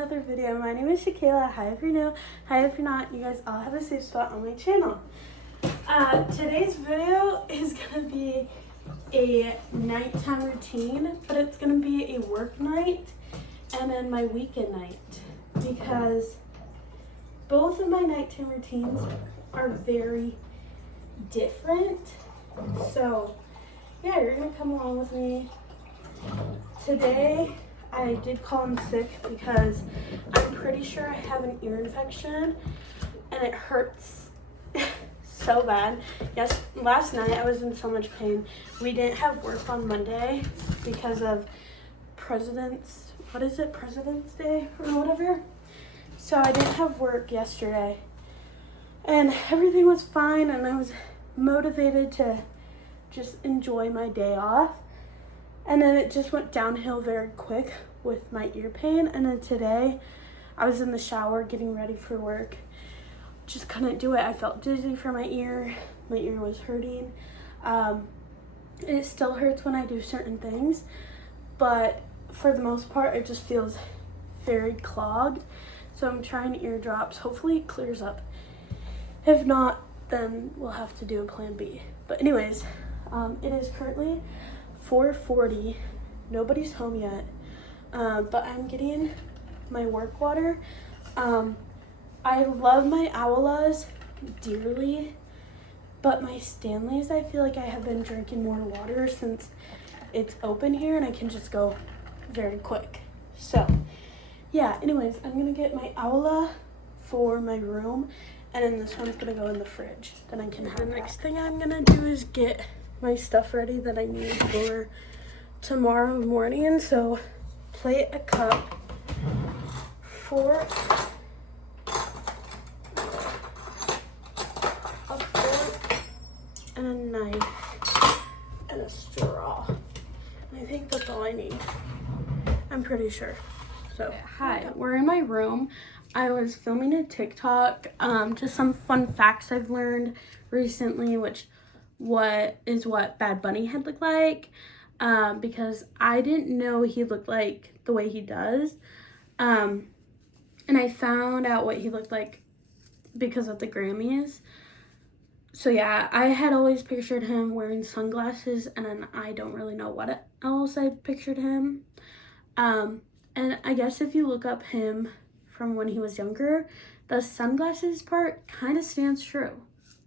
another video. My name is Shakayla. Hi if you're new. Hi if you're not. You guys all have a safe spot on my channel. Today's video is going to be a nighttime routine, but it's going to be a work night and then my weekend night, because both of my nighttime routines are very different. So yeah, you're going to come along with me. Today I did call in sick because I'm pretty sure I have an ear infection and it hurts so bad. Yes, last night I was in so much pain. We didn't have work on Monday because of President's Day or whatever. So I didn't have work yesterday and everything was fine and I was motivated to just enjoy my day off. And then it just went downhill very quick with my ear pain. And then today I was in the shower getting ready for work. Just couldn't do it. I felt dizzy from my ear. My ear was hurting. It still hurts when I do certain things, but for the most part, it just feels very clogged. So I'm trying ear drops. Hopefully it clears up. If not, then we'll have to do a plan B. But anyways, it is currently 4:40. Nobody's home yet, but I'm getting my work water. I love my Awalas dearly, but my Stanleys, I feel like I have been drinking more water since it's open here and I can just go very quick. So yeah, anyways, I'm gonna get my Awala for my room, and then this one's gonna go in the fridge. Then I can have the next thing I'm gonna do is get my stuff ready that I need for tomorrow morning. So plate, a cup, fork, and a knife, and a straw. And I think that's all I need. I'm pretty sure. So hi, we're in my room. I was filming a TikTok, just some fun facts I've learned recently, which what Bad Bunny had looked like, because I didn't know he looked like the way he does, and I found out what he looked like because of the Grammys. So yeah, I had always pictured him wearing sunglasses, and then I don't really know what else I pictured him, and I guess if you look up him from when he was younger, the sunglasses part kind of stands true.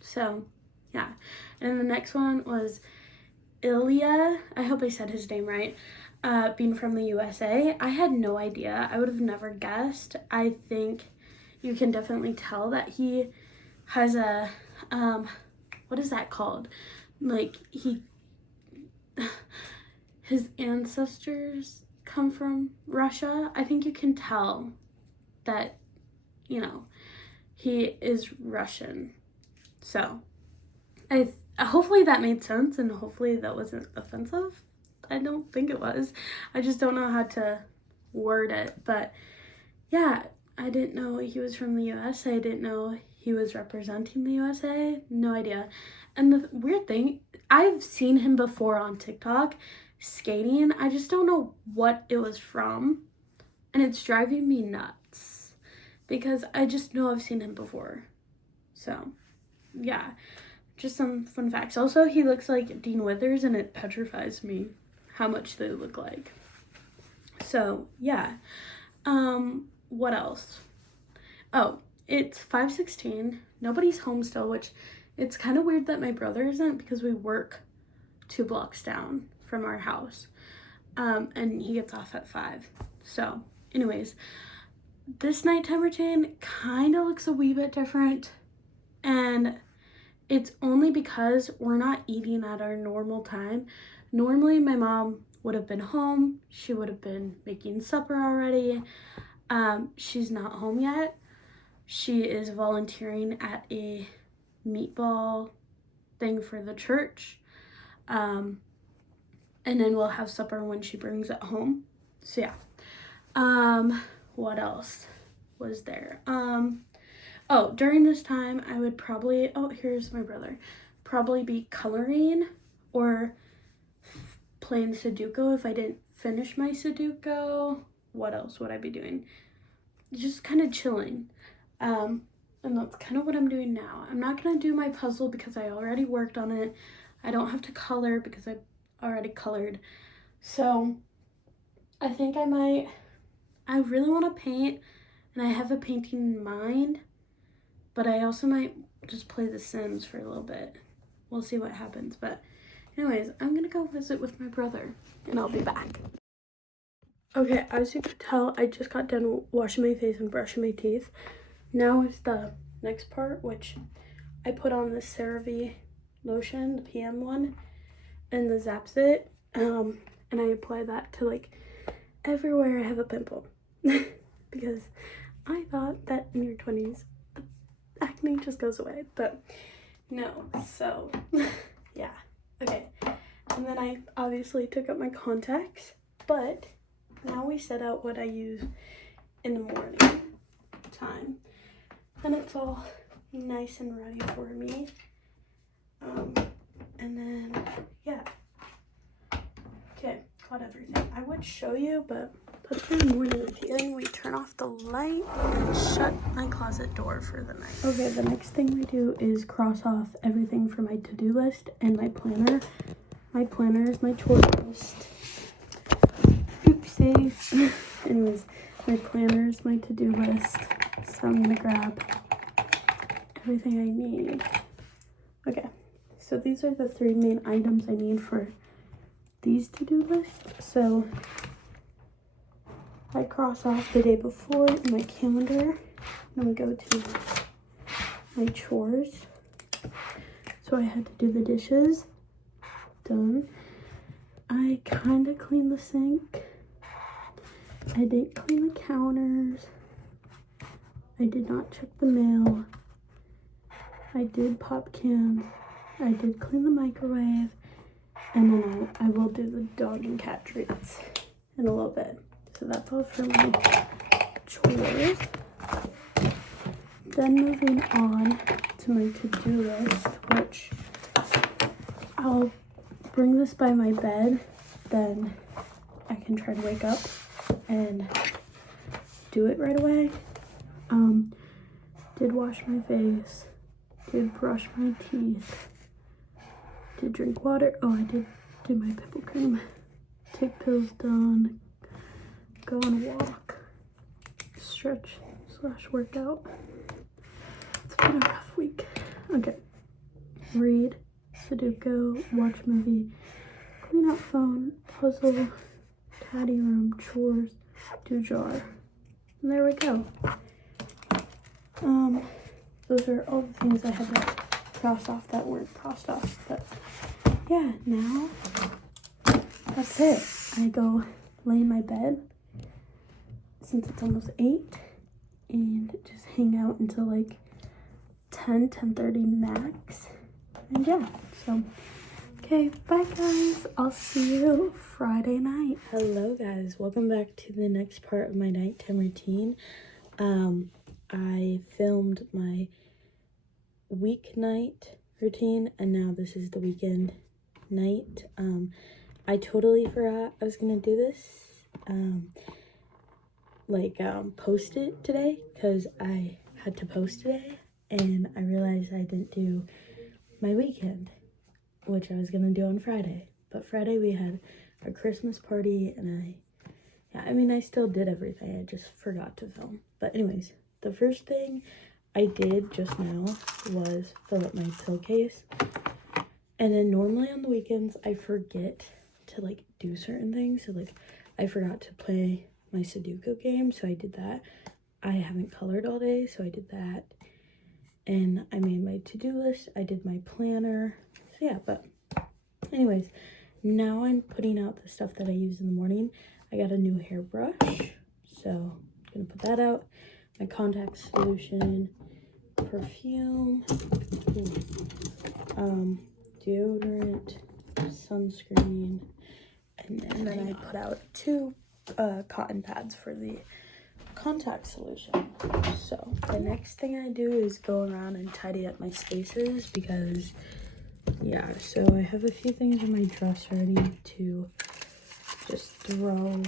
So yeah. And the next one was Ilya, I hope I said his name right, being from the USA. I had no idea. I would have never guessed. I think you can definitely tell that he has a, what is that called? Like, his ancestors come from Russia. I think you can tell that, he is Russian. So hopefully that made sense, and hopefully that wasn't offensive. I don't think it was. I just don't know how to word it. But yeah, I didn't know he was from the USA. I didn't know he was representing the USA. No idea. And the weird thing, I've seen him before on TikTok skating. I just don't know what it was from. And it's driving me nuts because I just know I've seen him before. So yeah. Just some fun facts. Also, he looks like Dean Withers, and it petrifies me how much they look like. So, yeah. What else? Oh, it's 5:16. Nobody's home still, which it's kind of weird that my brother isn't, because we work 2 blocks down from our house. And he gets off at 5. So, anyways, this nighttime routine kind of looks a wee bit different, and it's only because we're not eating at our normal time. Normally, my mom would have been home. She would have been making supper already. She's not home yet. She is volunteering at a meatball thing for the church. And then we'll have supper when she brings it home. So yeah. What else was there? Oh, during this time, I would probably, here's my brother, probably be coloring or playing Sudoku if I didn't finish my Sudoku. What else would I be doing? just kind of chilling. And that's kind of what I'm doing now. I'm not going to do my puzzle because I already worked on it. I don't have to color because I already colored. So I think I really want to paint, and I have a painting in mind, but I also might just play The Sims for a little bit. We'll see what happens. But anyways, I'm going to go visit with my brother, and I'll be back. Okay, as you can tell, I just got done washing my face and brushing my teeth. Now is the next part, which I put on the CeraVe lotion, the PM one, and the Zaps It, and I apply that to like everywhere I have a pimple because I thought that in your 20s the acne just goes away, but no. So yeah, okay. And then I obviously took out my contacts, but now we set out what I use in the morning time, and it's all nice and ready for me. And then yeah, okay, got everything. I would show you, but for the morning routine, we turn off the light and shut my closet door for the night. Okay, the next thing we do is cross off everything for my to-do list and my planner. My planner is my chore list. Oopsie. Anyways, my planner is my to-do list, so I'm gonna grab everything I need. Okay, so these are the 3 main items I need for these to-do lists. So I cross off the day before in my calendar, then we go to my chores. So I had to do the dishes, done. I kind of cleaned the sink. I didn't clean the counters. I did not check the mail. I did pop cans. I did clean the microwave. And then I will do the dog and cat treats in a little bit. So that's all for my chores. Then moving on to my to-do list, which I'll bring this by my bed. Then I can try to wake up and do it right away. Did wash my face, did brush my teeth, did drink water. Oh, I did do my pimple cream, take pills done, go on a walk, stretch / workout. It's been a rough week. Okay, read, Sudoku, watch movie, clean up phone, puzzle, tidy room, chores, do jar. And there we go. Those are all the things I had to cross off that weren't crossed off. But yeah, now that's it. I go lay in my bed since it's almost 8 and just hang out until like 10:30 max. And yeah, so okay, bye guys. I'll see you Friday night. Hello guys, welcome back to the next part of my nighttime routine. I filmed my weeknight routine and now this is the weekend night. I totally forgot I was gonna do this, post it today because I had to post today and I realized I didn't do my weekend, which I was gonna do on Friday. But Friday we had a Christmas party and I still did everything. I just forgot to film. But anyways, the first thing I did just now was fill up my pillowcase. And then normally on the weekends I forget to do certain things. So I forgot to play my Sudoku game, so I did that. I haven't colored all day, so I did that. And I made my to-do list. I did my planner. So yeah, but anyways, now I'm putting out the stuff that I use in the morning. I got a new hairbrush, so I'm gonna put that out. My contact solution, perfume, deodorant, sunscreen, and then I put out 2 cotton pads for the contact solution. So the next thing I do is go around and tidy up my spaces because yeah, so I have a few things in my dresser ready to just throw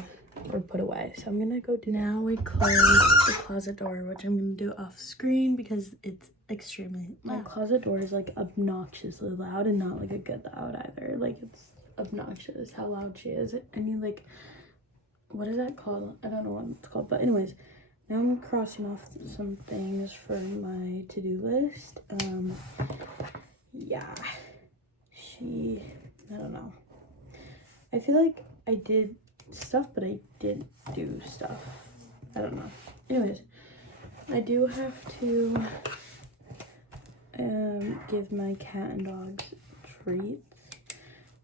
or put away. So I'm gonna go do now. We close the closet door, which I'm gonna do off screen because it's extremely loud. My closet door is like obnoxiously loud, and not like a good loud either. Like it's obnoxious how loud she is. Any like, what is that called? I don't know what it's called, but anyways, now I'm crossing off some things for my to-do list. Yeah, I don't know. I feel like I did stuff, but I didn't do stuff. I don't know. Anyways, I do have to give my cat and dogs treats.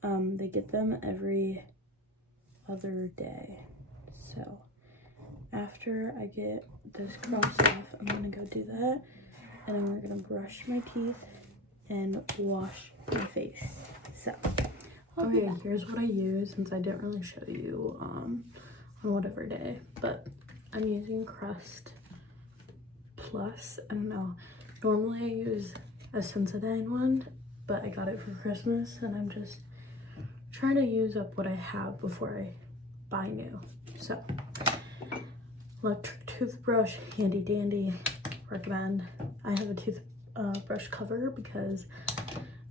They get them every other day. So after I get this crossed off, I'm gonna go do that, and then we're gonna brush my teeth and wash my face. So okay, here's what I use, since I didn't really show you on whatever day, but I'm using Crust Plus. I don't know, normally I use a Sensodyne one, but I got it for Christmas, and I'm just trying to use up what I have before I buy new. So electric toothbrush, handy dandy, recommend. I have a toothbrush cover because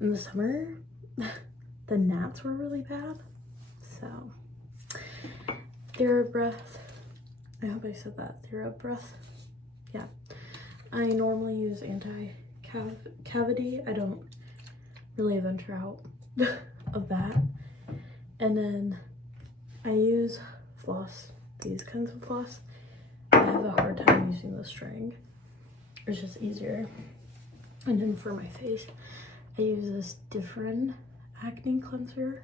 in the summer the gnats were really bad. So TheraBreath, I hope I said that, TheraBreath. Yeah, I normally use anti-cavity. I don't really venture out of that. And then I use floss, these kinds of floss. I have a hard time using the string. It's just easier. And then for my face, I use this different acne cleanser.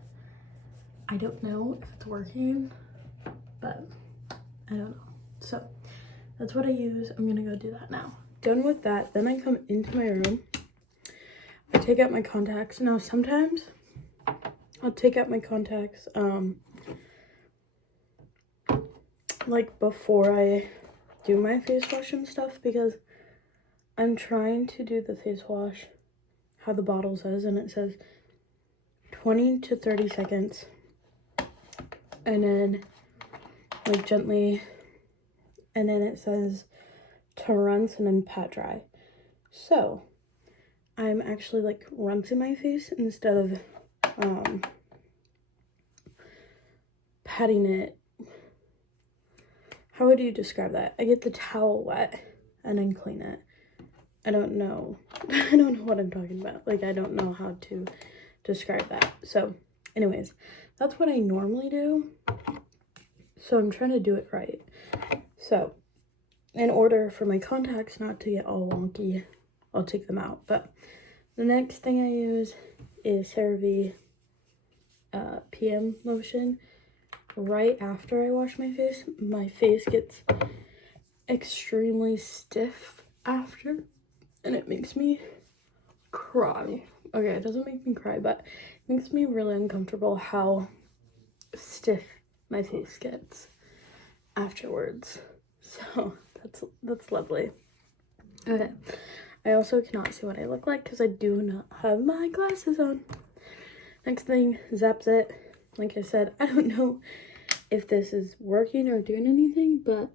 I don't know if it's working, but I don't know. So that's what I use. I'm gonna go do that now. Done with that, then I come into my room. I take out my contacts. Now sometimes I'll take out my contacts like before I do my face wash and stuff, because I'm trying to do the face wash how the bottle says, and it says 20 to 30 seconds, and then like gently, and then it says to rinse and then pat dry. So I'm actually like rinsing my face instead of patting it. How would you describe that? I get the towel wet and then clean it. I don't know what I'm talking about. Like, I don't know how to describe that. So anyways, that's what I normally do. So I'm trying to do it right. So in order for my contacts not to get all wonky, I'll take them out. But the next thing I use is CeraVe PM lotion. Right after I wash my face gets extremely stiff after, and it makes me cry. Okay, it doesn't make me cry, but it makes me really uncomfortable how stiff my face gets afterwards. So that's lovely. Okay, I also cannot see what I look like because I do not have my glasses on. Next thing, Zaps It. Like I said, I don't know if this is working or doing anything, but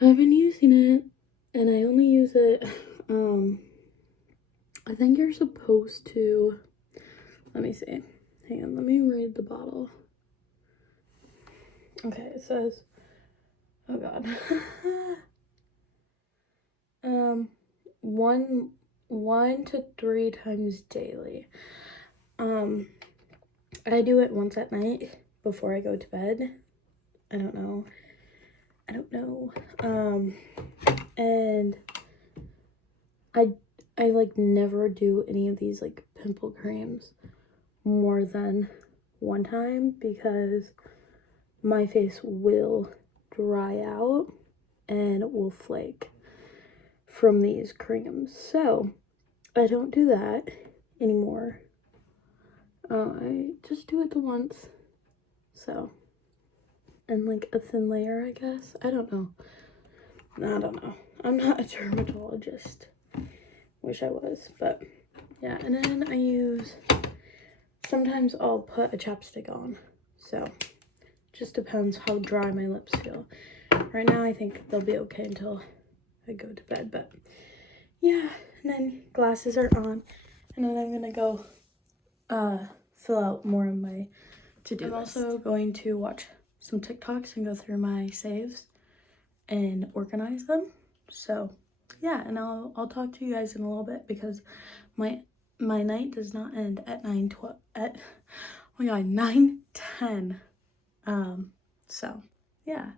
I've been using it, and I only use it, I think you're supposed to, let me see, hang on, let me read the bottle. Okay, it says, oh god, one to 3 times daily. I do it once at night before I go to bed. I don't know. And I like never do any of these like pimple creams more than one time, because my face will dry out and it will flake from these creams. So I don't do that anymore. I just do it the once. So, and like a thin layer, I guess. I don't know. I'm not a dermatologist. Wish I was, but yeah. And then I use, sometimes I'll put a chapstick on. So just depends how dry my lips feel. Right now I think they'll be okay until I go to bed, but yeah. And then glasses are on, and then I'm gonna go fill out more of my to-do list. I'm also going to watch some TikToks and go through my saves and organize them. So yeah, and I'll talk to you guys in a little bit because my night does not end at 9:10. So yeah,